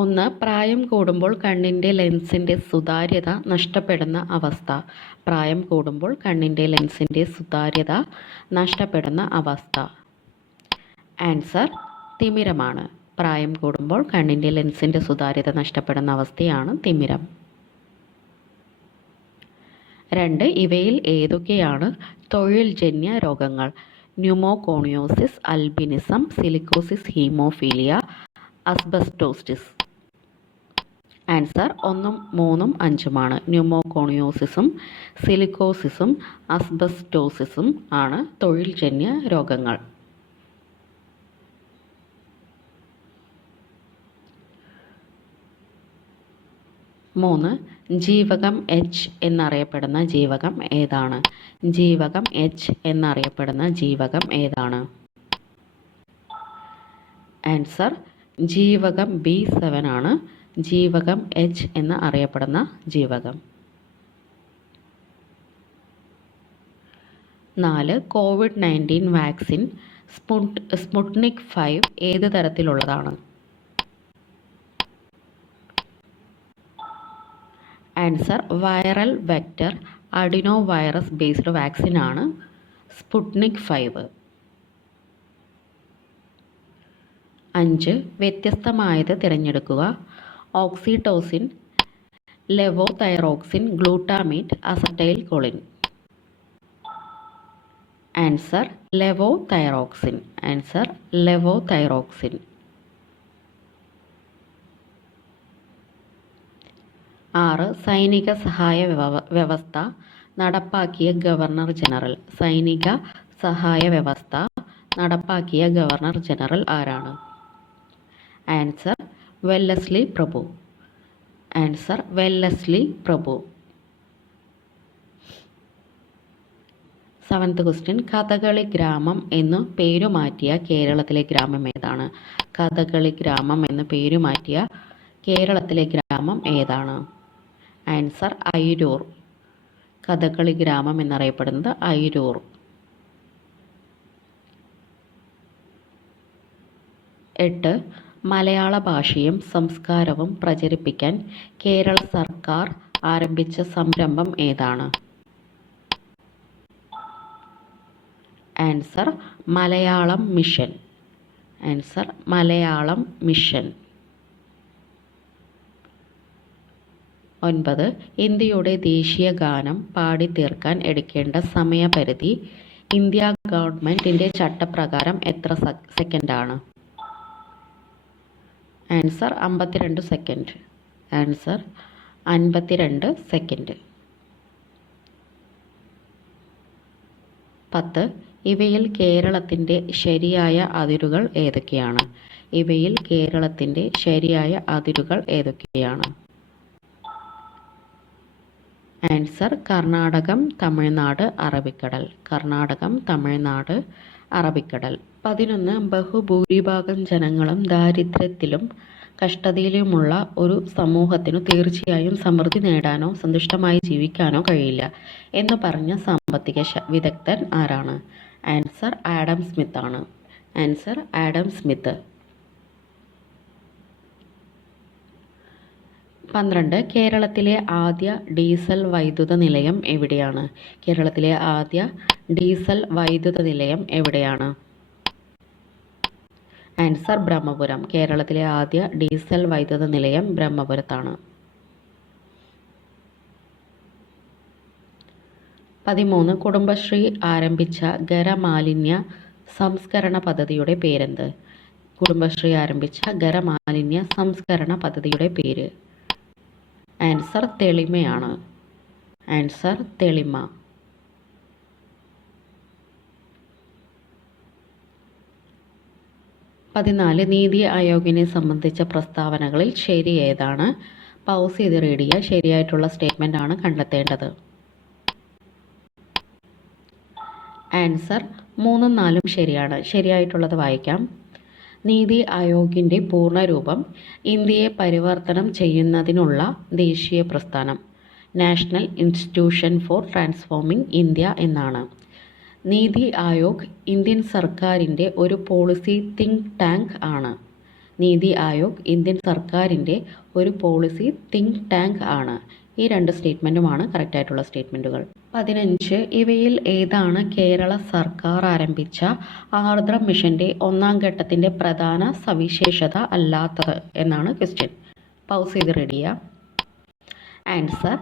ഒന്ന്, പ്രായം കൂടുമ്പോൾ കണ്ണിൻ്റെ ലെൻസിൻ്റെ സുതാര്യത നഷ്ടപ്പെടുന്ന അവസ്ഥ. പ്രായം കൂടുമ്പോൾ കണ്ണിൻ്റെ ലെൻസിൻ്റെ സുതാര്യത നഷ്ടപ്പെടുന്ന അവസ്ഥ. ആൻസർ തിമിരമാണ്. പ്രായം കൂടുമ്പോൾ കണ്ണിൻ്റെ ലെൻസിൻ്റെ സുതാര്യത നഷ്ടപ്പെടുന്ന അവസ്ഥയാണ് തിമിരം. 2, ഇവയിൽ ഏതൊക്കെയാണ് തൊഴിൽജന്യ രോഗങ്ങൾ? Pneumoconiosis, albinism, silicosis, haemophilia, asbestosis. Answer 1, 3, 5 ന്യൂമോകോണിയോസിസും സിലിക്കോസിസും അസ്ബസ്റ്റോസിസും ആണ് തൊഴിൽജന്യ രോഗങ്ങൾ. 3, ജീവകം H എന്നറിയപ്പെടുന്ന ജീവകം ഏതാണ്? ജീവകം H എന്നറിയപ്പെടുന്ന ജീവകം ഏതാണ്? ആൻസർ ജീവകം B7 ആണ് ജീവകം H എന്ന് അറിയപ്പെടുന്ന ജീവകം. 4, COVID-19 വാക്സിൻ സ്പുട്നിക് 5 ഏത് തരത്തിലുള്ളതാണ്? Answer viral vector adeno virus based vaccine ആണ് സ്പുട്നിക് 5. 5, വ്യത്യസ്തമായത് തിരഞ്ഞെടുക്കുക. Oxytocin, levothyroxine, glutamate, acetyl Colin. Answer levothyroxine. Answer levothyroxine. 6, സൈനിക സഹായ വ്യവസ്ഥ നടപ്പാക്കിയ ഗവർണർ ജനറൽ. സൈനിക സഹായ വ്യവസ്ഥ നടപ്പാക്കിയ ഗവർണർ ജനറൽ ആരാണ്? ആൻസർ വെല്ലസ്ലി പ്രഭു. ആൻസർ വെല്ലസ്ലി പ്രഭു. 7th ക്വസ്റ്റ്യൻ, കഥകളി ഗ്രാമം എന്നു പേരുമാറ്റിയ കേരളത്തിലെ ഗ്രാമം ഏതാണ്? കഥകളി ഗ്രാമം എന്ന് പേരുമാറ്റിയ കേരളത്തിലെ ഗ്രാമം ഏതാണ്? ആൻസർ അയിരൂർ. കഥകളി ഗ്രാമം എന്നറിയപ്പെടുന്നത് അയിരൂർ. 8, മലയാള ഭാഷയും സംസ്കാരവും പ്രചരിപ്പിക്കാൻ കേരള സർക്കാർ ആരംഭിച്ച സംരംഭം ഏതാണ്? Answer Malayalam mission. Answer Malayalam mission. 9, ഇന്ത്യയുടെ ദേശീയ ഗാനം പാടിത്തീർക്കാൻ എടുക്കേണ്ട സമയപരിധി ഇന്ത്യ ഗവൺമെൻറ്റിൻ്റെ ചട്ടപ്രകാരം എത്ര സെക്കൻഡാണ്? Answer 52 second. Answer 52 second. 10, ഇവയിൽ കേരളത്തിൻ്റെ ശരിയായ അതിരുകൾ ഏതൊക്കെയാണ്? ഇവയിൽ കേരളത്തിൻ്റെ ശരിയായ അതിരുകൾ ഏതൊക്കെയാണ്? ആൻസർ കർണാടകം, തമിഴ്നാട്, അറബിക്കടൽ. കർണാടകം, തമിഴ്നാട്, അറബിക്കടൽ. 11, ബഹുഭൂരിഭാഗം ജനങ്ങളും ദാരിദ്ര്യത്തിലും കഷ്ടതയിലുമുള്ള ഒരു സമൂഹത്തിനു തീർച്ചയായും സമൃദ്ധി നേടാനോ സന്തുഷ്ടമായി ജീവിക്കാനോ കഴിയില്ല എന്ന് പറഞ്ഞ സാമ്പത്തിക വിദഗ്ധൻ ആരാണ്? ആൻസർ ആഡം സ്മിത്ത് ആണ്. Answer Adam Smith. 12, കേരളത്തിലെ ആദ്യ ഡീസൽ വൈദ്യുത നിലയം എവിടെയാണ്? കേരളത്തിലെ ആദ്യ ഡീസൽ വൈദ്യുത നിലയം എവിടെയാണ്? ആൻസർ ബ്രഹ്മപുരം. കേരളത്തിലെ ആദ്യ ഡീസൽ വൈദ്യുത നിലയം ബ്രഹ്മപുരത്താണ്. 13, കുടുംബശ്രീ ആരംഭിച്ച ഖരമാലിന്യ സംസ്കരണ പദ്ധതിയുടെ പേരെന്ത്? കുടുംബശ്രീ ആരംഭിച്ച ഖരമാലിന്യ സംസ്കരണ പദ്ധതിയുടെ പേര്? ആൻസർ തെളിമയാണ്. ആൻസർ തെളിമ. 14, നീതി ആയോഗിനെ സംബന്ധിച്ച പ്രസ്താവനകളിൽ ശരി ഏതാണ്? പൗസ് ചെയ്ത് റീഡ് ചെയ്യുക. ശരിയായിട്ടുള്ള സ്റ്റേറ്റ്മെൻ്റ് ആണ് കണ്ടെത്തേണ്ടത്. ആൻസർ 3ഉം 4ഉം ശരിയാണ്. ശരിയായിട്ടുള്ളത് വായിക്കാം. നീതി ആയോഗിൻ്റെ പൂർണ്ണരൂപം ഇന്ത്യയെ പരിവർത്തനം ചെയ്യുന്നതിനുള്ള ദേശീയ പ്രസ്ഥാനം national institution for transforming India എന്നാണ്. നീതി ആയോഗ് ഇന്ത്യൻ സർക്കാരിൻ്റെ ഒരു പോളിസി തിങ്ക് ടാങ്ക് ആണ്. നീതി ആയോഗ് ഇന്ത്യൻ സർക്കാരിൻ്റെ ഒരു പോളിസി തിങ്ക് ടാങ്ക് ആണ്. ഈ രണ്ട് സ്റ്റേറ്റ്മെൻറ്റുമാണ് കറക്റ്റായിട്ടുള്ള സ്റ്റേറ്റ്മെൻറ്റുകൾ. 15 ഇവയിൽ ഏതാണ് കേരള സർക്കാർ ആരംഭിച്ച ആർദ്ര മിഷൻ്റെ ഒന്നാം ഘട്ടത്തിൻ്റെ പ്രധാന സവിശേഷത അല്ലാത്തത് എന്നാണ് ക്വസ്റ്റ്യൻ. പൗസ് ചെയ്ത് റെഡി ചെയ്യാം. ആൻസർ: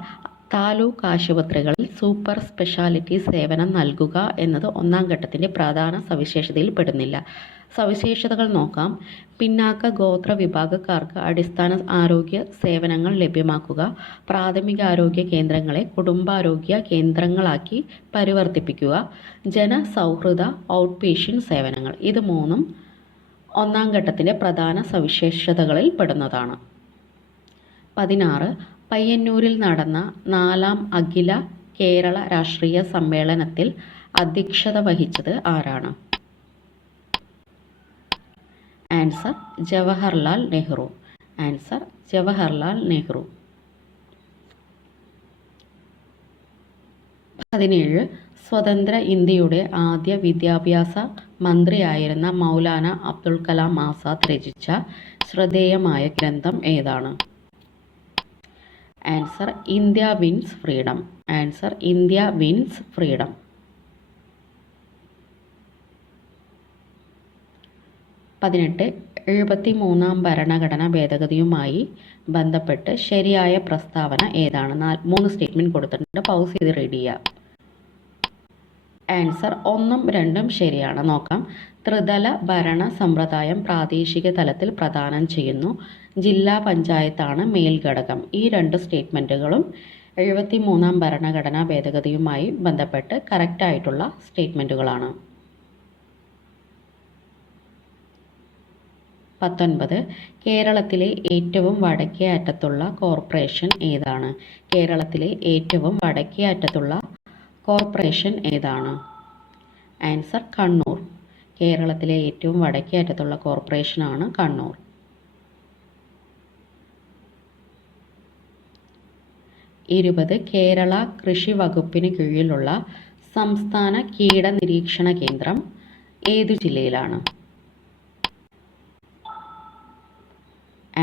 താലൂക്ക് ആശുപത്രികളിൽ സൂപ്പർ സ്പെഷ്യാലിറ്റി സേവനം നൽകുക എന്നത് ഒന്നാം ഘട്ടത്തിൻ്റെ പ്രധാന സവിശേഷതയിൽ പെടുന്നില്ല. സവിശേഷതകൾ നോക്കാം. പിന്നാക്ക ഗോത്ര വിഭാഗക്കാർക്ക് അടിസ്ഥാന ആരോഗ്യ സേവനങ്ങൾ ലഭ്യമാക്കുക, പ്രാഥമികാരോഗ്യ കേന്ദ്രങ്ങളെ കുടുംബാരോഗ്യ കേന്ദ്രങ്ങളാക്കി പരിവർത്തിപ്പിക്കുക, ജനസൗഹൃദ ഔട്ട് പേഷ്യൻ്റ് സേവനങ്ങൾ. ഇത് മൂന്നും ഒന്നാം ഘട്ടത്തിൻ്റെ പ്രധാന സവിശേഷതകളിൽ പെടുന്നതാണ്. 16 പയ്യന്നൂരിൽ നടന്ന 4ാം അഖില കേരള രാഷ്ട്രീയ സമ്മേളനത്തിൽ അധ്യക്ഷത വഹിച്ചത് ആരാണ്? ആൻസർ: ജവഹർലാൽ നെഹ്റു. ആൻസർ: ജവഹർലാൽ നെഹ്റു. 17 സ്വതന്ത്ര ഇന്ത്യയുടെ ആദ്യ വിദ്യാഭ്യാസ മന്ത്രിയായിരുന്ന മൗലാന അബ്ദുൽ കലാം ആസാദ് രചിച്ച ശ്രദ്ധേയമായ ഗ്രന്ഥം ഏതാണ്? Answer: India wins freedom. Answer: India wins freedom. 18 73ാം ഭരണഘടനാ ഭേദഗതിയുമായി ബന്ധപ്പെട്ട് ശരിയായ പ്രസ്താവന ഏതാണ്? 3 സ്റ്റേറ്റ്മെൻറ്റ് കൊടുത്തിട്ടുണ്ട്. പൗസ് ചെയ്ത് റെഡി ചെയ്യുക. ആൻസർ 1ഉം 2ഉം ശരിയാണ്. നോക്കാം. ത്രിതല ഭരണ സമ്പ്രദായം പ്രാദേശിക തലത്തിൽ പ്രദാനം ചെയ്യുന്നു. ജില്ലാ പഞ്ചായത്താണ് മേൽഘടകം. ഈ 2 സ്റ്റേറ്റ്മെൻറ്റുകളും 73ാം ഭരണഘടനാ ഭേദഗതിയുമായി ബന്ധപ്പെട്ട് കറക്റ്റായിട്ടുള്ള സ്റ്റേറ്റ്മെൻറ്റുകളാണ്. 19 കേരളത്തിലെ ഏറ്റവും വടക്കേ അറ്റത്തുള്ള കോർപ്പറേഷൻ ഏതാണ്? കേരളത്തിലെ ഏറ്റവും വടക്കേ അറ്റത്തുള്ള കോർപ്പറേഷൻ ഏതാണ്? ആൻസർ: കണ്ണൂർ. കേരളത്തിലെ ഏറ്റവും വടക്കേ അറ്റത്തുള്ള കോർപ്പറേഷനാണ് കണ്ണൂർ. 20 കേരള കൃഷി വകുപ്പിന് കീഴിലുള്ള സംസ്ഥാന കീട നിരീക്ഷണ കേന്ദ്രം ഏതു ജില്ലയിലാണ്?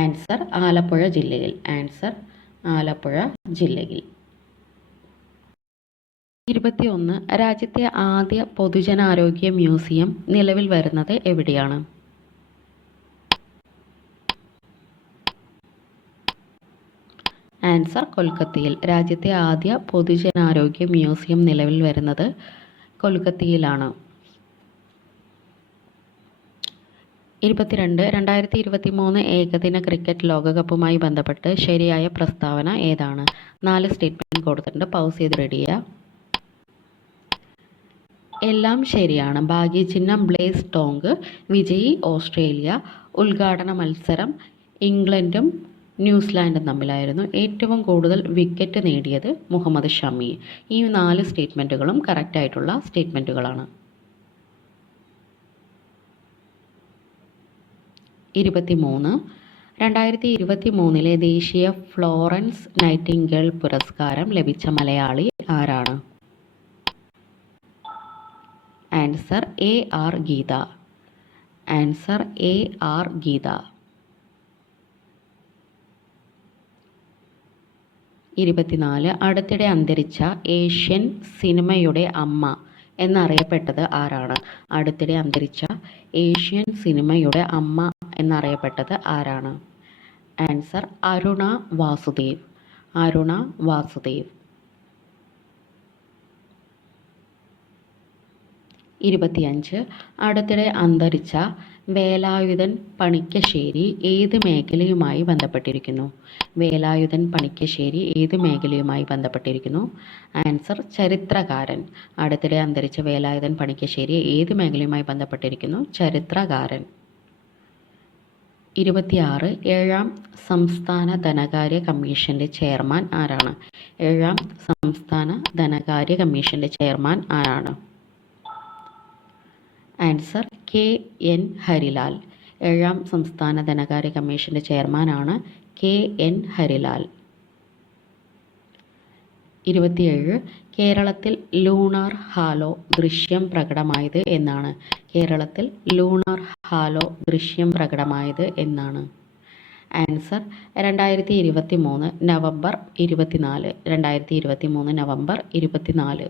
ആൻസർ: ആലപ്പുഴ ജില്ലയിൽ. ആൻസർ: ആലപ്പുഴ ജില്ലയിൽ. 21 രാജ്യത്തെ ആദ്യ പൊതുജനാരോഗ്യ മ്യൂസിയം നിലവിൽ വരുന്നത് എവിടെയാണ്? ആൻസർ: കൊൽക്കത്തയിൽ. രാജ്യത്തെ ആദ്യ പൊതുജനാരോഗ്യ മ്യൂസിയം നിലവിൽ വരുന്നത് കൊൽക്കത്തയിലാണ്. 22 2023 ഏകദിന ക്രിക്കറ്റ് ലോകകപ്പുമായി ബന്ധപ്പെട്ട് ശരിയായ പ്രസ്താവന ഏതാണ്? 4 സ്റ്റേറ്റ്മെൻറ്റ് കൊടുത്തിട്ടുണ്ട്. പൗസ് ചെയ്ത് റെഡി ചെയ്യുക. എല്ലാം ശരിയാണ്. ഭാഗ്യചിഹ്നം ബ്ലേസ് ടോങ്ക്. വിജയി ഓസ്ട്രേലിയ. ഉദ്ഘാടന മത്സരം ഇംഗ്ലണ്ടും ന്യൂസിലാൻഡും തമ്മിലായിരുന്നു. ഏറ്റവും കൂടുതൽ വിക്കറ്റ് നേടിയത് മുഹമ്മദ് ഷമി. ഈ 4 സ്റ്റേറ്റ്മെൻറ്റുകളും കറക്റ്റായിട്ടുള്ള സ്റ്റേറ്റ്മെൻറ്റുകളാണ്. 23 2023 ദേശീയ ഫ്ലോറൻസ് നൈറ്റിംഗേൽ പുരസ്കാരം ലഭിച്ച മലയാളി ആരാണ്? Answer: AR Geetha. Answer: AR Geetha. 24 അടുത്തിടെ അന്തരിച്ച ഏഷ്യൻ സിനിമയുടെ അമ്മ എന്നറിയപ്പെട്ടത് ആരാണ്? അടുത്തിടെ അന്തരിച്ച ഏഷ്യൻ സിനിമയുടെ അമ്മ എന്നറിയപ്പെട്ടത് ആരാണ്? ആൻസർ: അരുണ വാസുദേവ്. അരുണ വാസുദേവ്. 25 അടുത്തിടെ അന്തരിച്ച വേലായുധൻ പണിക്കശ്ശേരി ഏത് മേഖലയുമായി ബന്ധപ്പെട്ടിരിക്കുന്നു? വേലായുധൻ പണിക്കശ്ശേരി ഏത് മേഖലയുമായി ബന്ധപ്പെട്ടിരിക്കുന്നു? ആൻസർ: ചരിത്രകാരൻ. അടുത്തിടെ അന്തരിച്ച വേലായുധൻ പണിക്കശ്ശേരി ഏത് മേഖലയുമായി ബന്ധപ്പെട്ടിരിക്കുന്നു? ചരിത്രകാരൻ. 26 7ാം സംസ്ഥാന ധനകാര്യ കമ്മീഷന്റെ ചെയർമാൻ ആരാണ്? 7ാം സംസ്ഥാന ധനകാര്യ കമ്മീഷന്റെ ചെയർമാൻ ആരാണ്? Answer: KN Harilal. 7ാം സംസ്ഥാന ധനകാര്യ കമ്മീഷന്റെ ചെയർമാനാണ് KN ഹരിലാൽ. 27 കേരളത്തിൽ ലൂണാർ ഹാലോ ദൃശ്യം പ്രകടമായത് എന്നാണ്. കേരളത്തിൽ ലൂണാർ ഹാലോ ദൃശ്യം പ്രകടമായത് എന്നാണ്. Answer 2023 November 24. 2023 നവംബർ 24.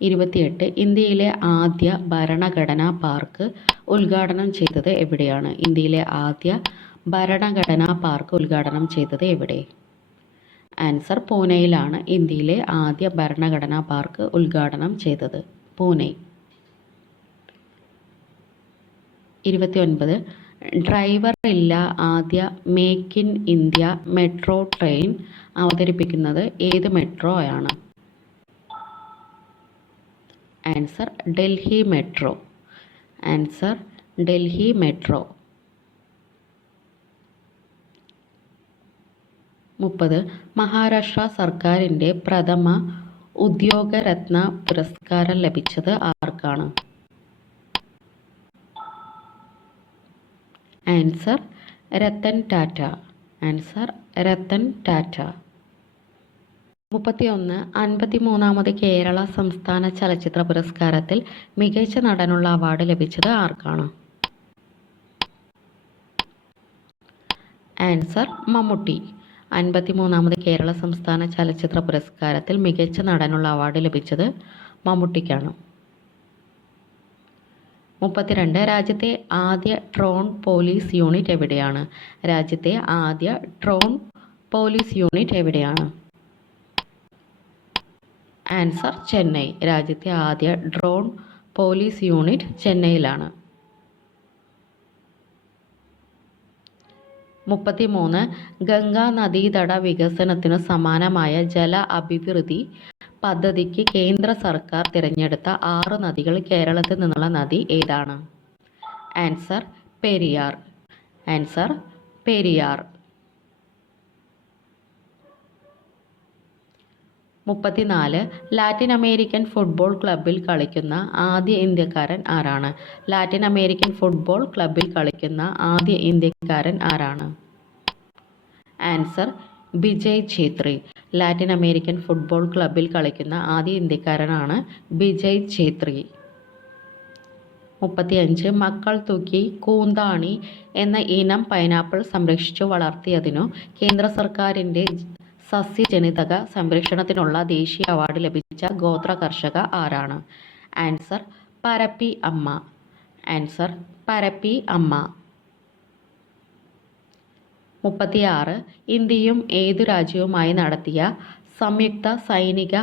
28 ഇന്ത്യയിലെ ആദ്യ ഭരണഘടനാ പാർക്ക് ഉദ്ഘാടനം ചെയ്തത് എവിടെയാണ്? ഇന്ത്യയിലെ ആദ്യ ഭരണഘടനാ പാർക്ക് ഉദ്ഘാടനം ചെയ്തത് എവിടെ? ആൻസർ പൂനെയിലാണ് ഇന്ത്യയിലെ ആദ്യ ഭരണഘടനാ പാർക്ക് ഉദ്ഘാടനം ചെയ്തത്. പൂനെ. 29 ഡ്രൈവർ ഇല്ല ആദ്യ make in India metro train അവതരിപ്പിക്കുന്നത് ഏത് മെട്രോയാണ്? Answer Delhi metro. Answer Delhi metro. 30 Maharashtra സർക്കാരിൻ്റെ പ്രഥമ ഉദ്യോഗരത്ന പുരസ്കാരം ലഭിച്ചത് ആർക്കാണ്? ആൻസർ രത്തൻ ടാറ്റ. ആൻസർ രത്തൻ ടാറ്റ. 31 53ാമത് കേരള സംസ്ഥാന ചലച്ചിത്ര പുരസ്കാരത്തിൽ മികച്ച നടനുള്ള അവാർഡ് ലഭിച്ചത് ആർക്കാണ്? ആൻസർ മമ്മൂട്ടി. 53ാമത് കേരള സംസ്ഥാന ചലച്ചിത്ര പുരസ്കാരത്തിൽ മികച്ച നടനുള്ള അവാർഡ് ലഭിച്ചത് മമ്മൂട്ടിക്കാണ്. 32 രാജ്യത്തെ ആദ്യ ഡ്രോൺ പോലീസ് യൂണിറ്റ് എവിടെയാണ്? രാജ്യത്തെ ആദ്യ ഡ്രോൺ പോലീസ് യൂണിറ്റ് എവിടെയാണ്? ആൻസർ ചെന്നൈ. രാജ്യത്തെ ആദ്യ ഡ്രോൺ പോലീസ് യൂണിറ്റ് ചെന്നൈയിലാണ്. 33 ഗംഗാ നദീതട വികസനത്തിനു സമാനമായ ജല അഭിവൃദ്ധി പദ്ധതിക്ക് കേന്ദ്ര സർക്കാർ തിരഞ്ഞെടുത്ത 6 നദികൾ കേരളത്തിൽ നിന്നുള്ള നദി ഏതാണ്? Answer Periyar. Answer Periyar. 34 Latin American football ക്ലബ്ബിൽ കളിക്കുന്ന ആദ്യ ഇന്ത്യക്കാരൻ ആരാണ്? ലാറ്റിൻ അമേരിക്കൻ ഫുട്ബോൾ ക്ലബ്ബിൽ കളിക്കുന്ന ആദ്യ ഇന്ത്യക്കാരൻ ആരാണ്? Answer Bijay Chhetri. Latin American football ക്ലബ്ബിൽ കളിക്കുന്ന ആദ്യ ഇന്ത്യക്കാരനാണ് ബിജയ് ഛേത്രി. 35 മക്കൾ തൂക്കി കൂന്താണി എന്ന ഇനം പൈനാപ്പിൾ സംരക്ഷിച്ചു വളർത്തിയതിനു കേന്ദ്ര സർക്കാരിൻ്റെ സസ്യജനിതക സംരക്ഷണത്തിനുള്ള ദേശീയ അവാർഡ് ലഭിച്ച ഗോത്ര കർഷക ആരാണ്? ആൻസർ പരപ്പി അമ്മ. ആൻസർ പരപ്പി അമ്മ. 36 ഇന്ത്യയും ഏതു രാജ്യവുമായി നടത്തിയ സംയുക്ത സൈനിക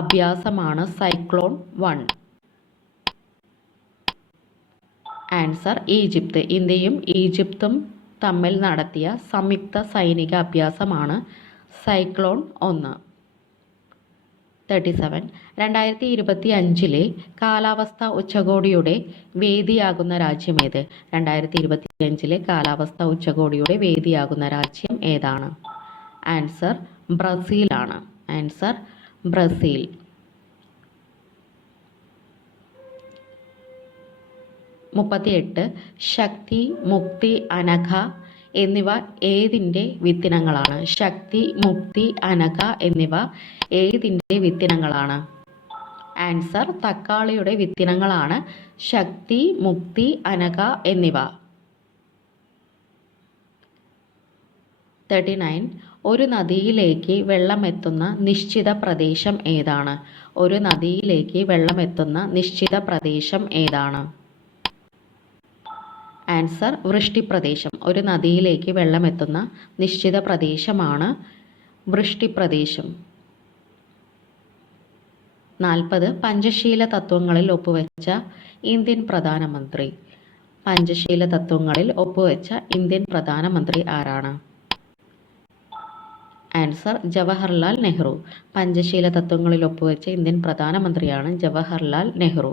അഭ്യാസമാണ് സൈക്ലോൺ 1? Answer Egypt. ഇന്ത്യയും ഈജിപ്തും തമ്മിൽ നടത്തിയ സംയുക്ത സൈനിക അഭ്യാസമാണ് സൈക്ലോൺ 1. 37 2025 കാലാവസ്ഥാ ഉച്ചകോടിയുടെ വേദിയാകുന്ന രാജ്യമേത്? 2025 കാലാവസ്ഥാ ഉച്ചകോടിയുടെ വേദിയാകുന്ന രാജ്യം ഏതാണ്? ആൻസർ ബ്രസീലാണ്. Answer Brazil. 38 ശക്തി, മുക്തി, അനഘ എന്നിവ ഏതിൻ്റെ വിത്തിനങ്ങളാണ്? ശക്തി, മുക്തി, അനഘ എന്നിവ ഏതിൻ്റെ വിത്തിനങ്ങളാണ്? ആൻസർ തക്കാളിയുടെ വിത്തിനങ്ങളാണ് ശക്തി, മുക്തി, അനഘ എന്നിവ. 39 ഒരു നദിയിലേക്ക് വെള്ളമെത്തുന്ന നിശ്ചിത പ്രദേശം ഏതാണ്? ഒരു നദിയിലേക്ക് വെള്ളമെത്തുന്ന നിശ്ചിത പ്രദേശം ഏതാണ്? ആൻസർ വൃഷ്ടിപ്രദേശം. ഒരു നദിയിലേക്ക് വെള്ളമെത്തുന്ന നിശ്ചിത പ്രദേശമാണ് വൃഷ്ടിപ്രദേശം. 40 പഞ്ചശീല തത്വങ്ങളിൽ ഒപ്പുവെച്ച ഇന്ത്യൻ പ്രധാനമന്ത്രി. പഞ്ചശീല തത്വങ്ങളിൽ ഒപ്പുവെച്ച ഇന്ത്യൻ പ്രധാനമന്ത്രി ആരാണ്? ആൻസർ ജവഹർലാൽ നെഹ്റു. പഞ്ചശീല തത്വങ്ങളിൽ ഒപ്പുവെച്ച ഇന്ത്യൻ പ്രധാനമന്ത്രിയാണ് ജവഹർലാൽ നെഹ്റു.